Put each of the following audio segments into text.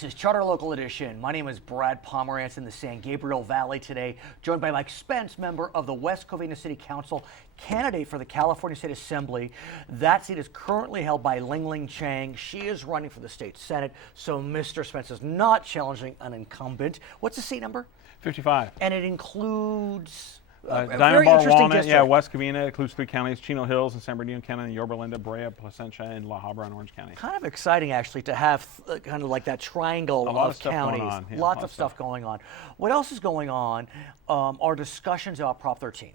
This is Charter Local Edition. My name is Brad Pomerance in the San Gabriel Valley today, joined by Mike Spence, member of the West Covina City Council, candidate for the California State Assembly. That seat is currently held by Ling Chang. She is running for the state Senate, so Mr. Spence is not challenging an incumbent. What's the seat number? 55. And it includes a Diamond very Bar, interesting Walnut, district. West Covina includes 3 counties: Chino Hills and San Bernardino County, Yorba Linda, Brea, Placentia, and La Habra in Orange County. Kind of exciting, actually, to have kind of like that triangle lot of stuff counties. going on. Yeah, Lots of stuff going on. What else is going on are discussions about Prop 13.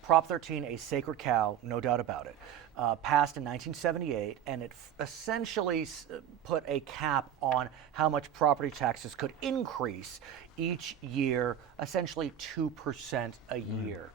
Prop 13, a sacred cow, no doubt about it, passed in 1978, and it essentially put a cap on how much property taxes could increase each year, essentially 2% a year.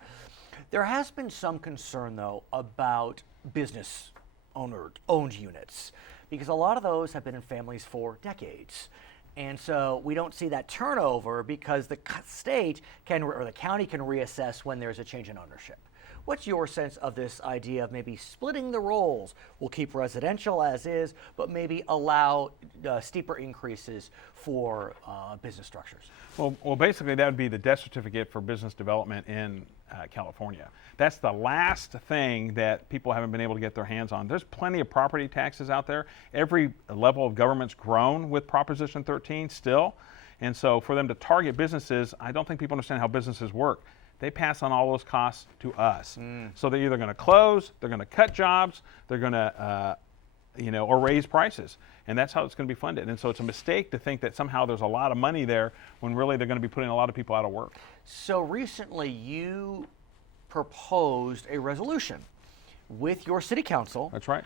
There has been some concern, though, about business owned units, because a lot of those have been in families for decades. And so we don't see that turnover because the state can, or the county can reassess when there's a change in ownership. What's your sense of this idea of maybe splitting the roles? We'll keep residential as is, but maybe allow steeper increases for business structures. Well, basically that would be the death certificate for business development in California. That's the last thing that people haven't been able to get their hands on. There's plenty of property taxes out there. Every level of government's grown with Proposition 13 still. And so for them to target businesses, I don't think people understand how businesses work. They pass on all those costs to us. So they're either going to close, they're going to cut jobs, they're going to, or raise prices. And that's how it's going to be funded. And so it's a mistake to think that somehow there's a lot of money there when really they're going to be putting a lot of people out of work. So recently you proposed a resolution with your city council. That's right.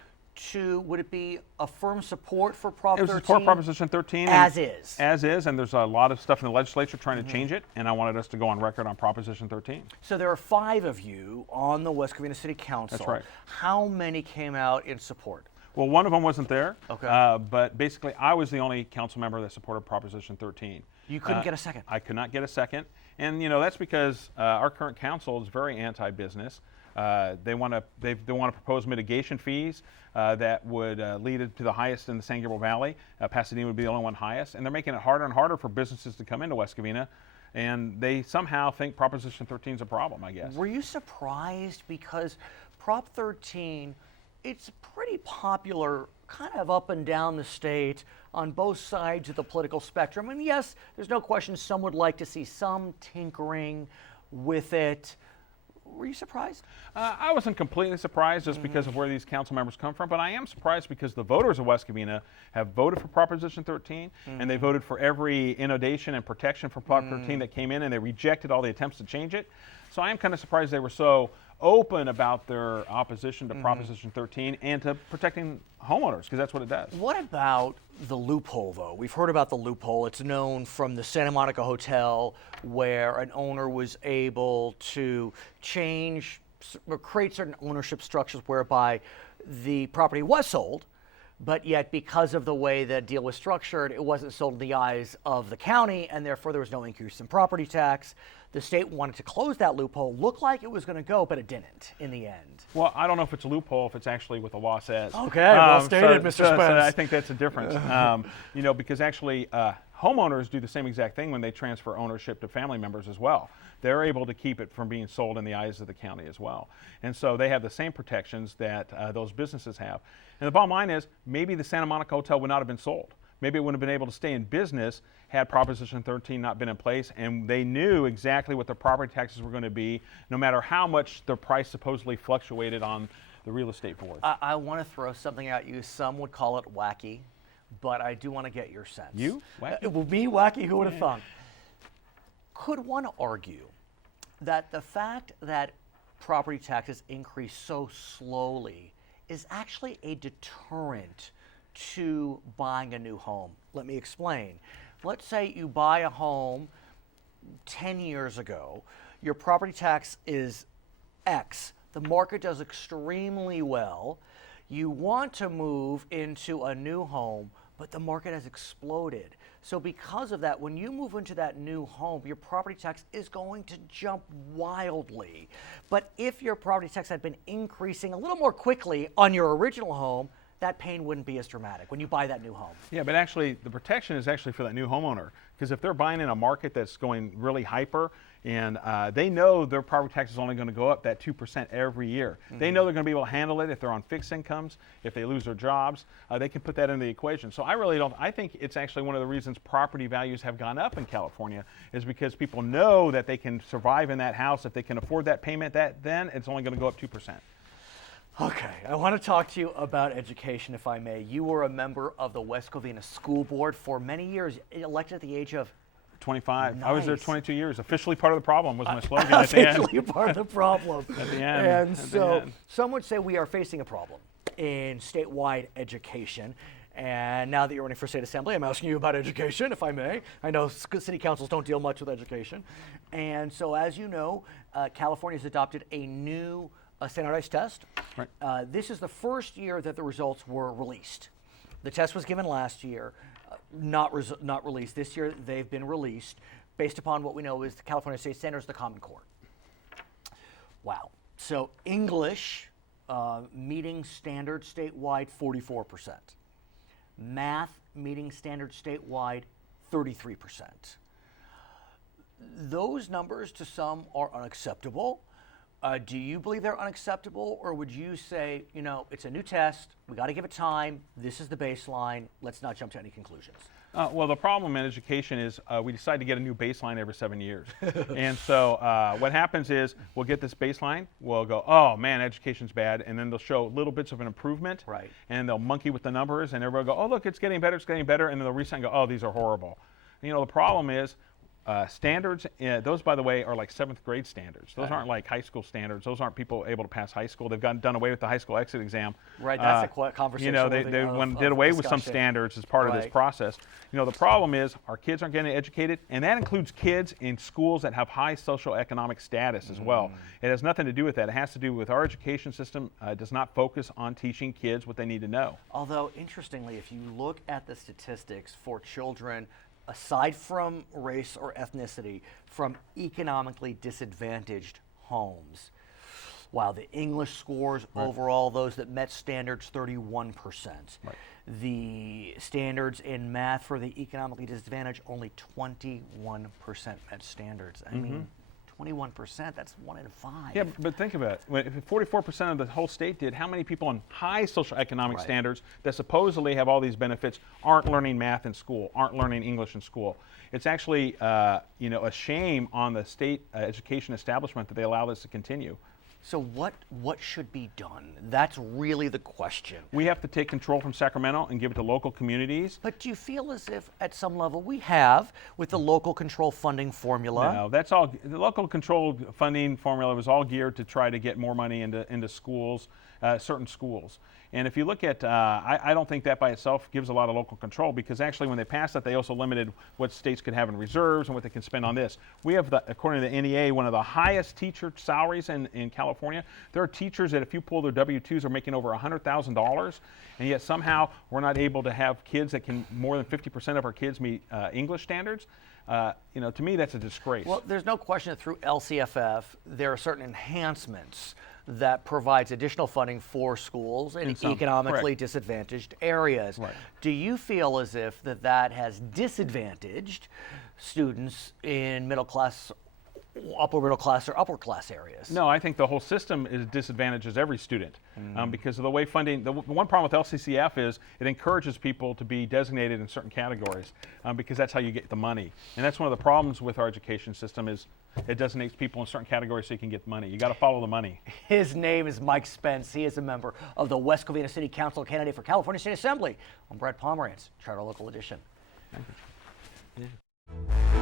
Would it be a firm support for Prop 13? It was support Proposition 13. As is. As is, and there's a lot of stuff in the legislature trying to change it, and I wanted us to go on record on Proposition 13. So there are 5 of you on the West Covina City Council. That's right. How many came out in support? Well, one of them wasn't there, Okay. but basically I was the only council member that supported Proposition 13. You couldn't get a second? I could not get a second, and that's because our current council is very anti-business. They want to propose mitigation fees that would lead it to the highest in the San Gabriel Valley. Pasadena would be the only one highest, and they're making it harder and harder for businesses to come into West Covina, and they somehow think Proposition 13 is a problem, I guess. Were you surprised? Because Prop 13, it's pretty popular kind of up and down the state on both sides of the political spectrum. And yes, there's no question some would like to see some tinkering with it. Were you surprised? I wasn't completely surprised just because of where these council members come from, but I am surprised because the voters of West Covina have voted for Proposition 13, and they voted for every inundation and protection for Prop 13 that came in, and they rejected all the attempts to change it. So I am kind of surprised they were so open about their opposition to Proposition 13 and to protecting homeowners, because that's what it does. What about the loophole, though? We've heard about the loophole. It's known from the Santa Monica Hotel, where an owner was able to change or create certain ownership structures whereby the property was sold, but yet because of the way the deal was structured, it wasn't sold in the eyes of the county, and therefore there was no increase in property tax. The state wanted to close that loophole. Looked like it was going to go, but it didn't in the end. Well, I don't know if it's a loophole, if it's actually what the law says. Okay, well stated, Mr. Spence. So I think that's a difference. Because actually homeowners do the same exact thing when they transfer ownership to family members as well. They're able to keep it from being sold in the eyes of the county as well. And so they have the same protections that those businesses have. And the bottom line is, maybe the Santa Monica Hotel would not have been sold. Maybe it wouldn't have been able to stay in business had Proposition 13 not been in place, and they knew exactly what their property taxes were going to be, no matter how much their price supposedly fluctuated on the real estate board. I want to throw something at you. Some would call it wacky, but I do want to get your sense. You? Wacky? Well, me, wacky, who would have thought? Could one argue that the fact that property taxes increase so slowly is actually a deterrent to buying a new home? Let me explain. Let's say you buy a home 10 years ago, your property tax is X, the market does extremely well, you want to move into a new home, but the market has exploded. So because of that, when you move into that new home, your property tax is going to jump wildly. But if your property tax had been increasing a little more quickly on your original home, that pain wouldn't be as dramatic when you buy that new home. Yeah, but actually the protection is actually for that new homeowner, because if they're buying in a market that's going really hyper, and they know their property tax is only going to go up that 2% every year. They know they're going to be able to handle it if they're on fixed incomes, if they lose their jobs, they can put that into the equation. So I think it's actually one of the reasons property values have gone up in California is because people know that they can survive in that house. If they can afford that payment, then it's only going to go up 2%. Okay, I want to talk to you about education, if I may. You were a member of the West Covina School Board for many years, elected at the age of 25. Nice. I was there 22 years. Officially part of the problem was my slogan at the end. Officially part of the problem. At the end. And so some would say we are facing a problem in statewide education. And now that you're running for state assembly, I'm asking you about education, if I may. I know city councils don't deal much with education. And so as you know, California has adopted a new standardized test. Right. This is the first year that the results were released. The test was given last year. Not released. This year they've been released based upon what we know is the California State Standards, the Common Core. Wow. So English meeting standard statewide 44%. Math meeting standard statewide 33%. Those numbers to some are unacceptable. Do you believe they're unacceptable, or would you say, it's a new test, we got to give it time, this is the baseline, let's not jump to any conclusions? Well, the problem in education is we decide to get a new baseline every 7 years. And so what happens is we'll get this baseline, we'll go, oh man, education's bad, and then they'll show little bits of an improvement, right, and they'll monkey with the numbers, and everybody will go, oh look, it's getting better, and then they'll reset and go, oh, these are horrible. And, the problem is, standards, those by the way are like 7th grade standards. Those aren't like high school standards. Those aren't people able to pass high school. They've done away with the high school exit exam. Right, that's a conversation. They did away with some standards as part of this process. The problem is our kids aren't getting educated, and that includes kids in schools that have high socioeconomic status as well. It has nothing to do with that. It has to do with our education system does not focus on teaching kids what they need to know. Although, interestingly, if you look at the statistics for children aside from race or ethnicity, from economically disadvantaged homes. Wow, the English scores overall, those that met standards, 31%. Right. The standards in math for the economically disadvantaged, only 21% met standards. I mean, 21%, that's 1 in 5. Yeah, but think about it. If 44% of the whole state did, how many people on high socioeconomic standards that supposedly have all these benefits aren't learning math in school, aren't learning English in school? It's actually, a shame on the state education establishment that they allow this to continue. So what should be done? That's really the question. We have to take control from Sacramento and give it to local communities. But do you feel as if at some level we have with the local control funding formula? No, that's all. The local control funding formula was all geared to try to get more money into schools, certain schools. And if you look at, I don't think that by itself gives a lot of local control, because actually when they passed that, they also limited what states could have in reserves and what they can spend on this. We have, according to the NEA, one of the highest teacher salaries in California. There are teachers that if you pull their W-2s are making over $100,000, and yet somehow we're not able to have kids that can, more than 50% of our kids meet English standards. To me, that's a disgrace. Well, there's no question that through LCFF, there are certain enhancements that provides additional funding for schools in economically disadvantaged areas. Right. Do you feel as if that has disadvantaged students in middle class, upper middle class, or upper class areas? No, I think the whole system disadvantages every student because of the way funding. The one problem with LCCF is it encourages people to be designated in certain categories because that's how you get the money. And that's one of the problems with our education system is it designates people in certain categories so you can get money. You got to follow the money. His name is Mike Spence. He is a member of the West Covina City Council, candidate for California State Assembly. I'm Brad Pomerance, Charter Local Edition. Thank you. Yeah.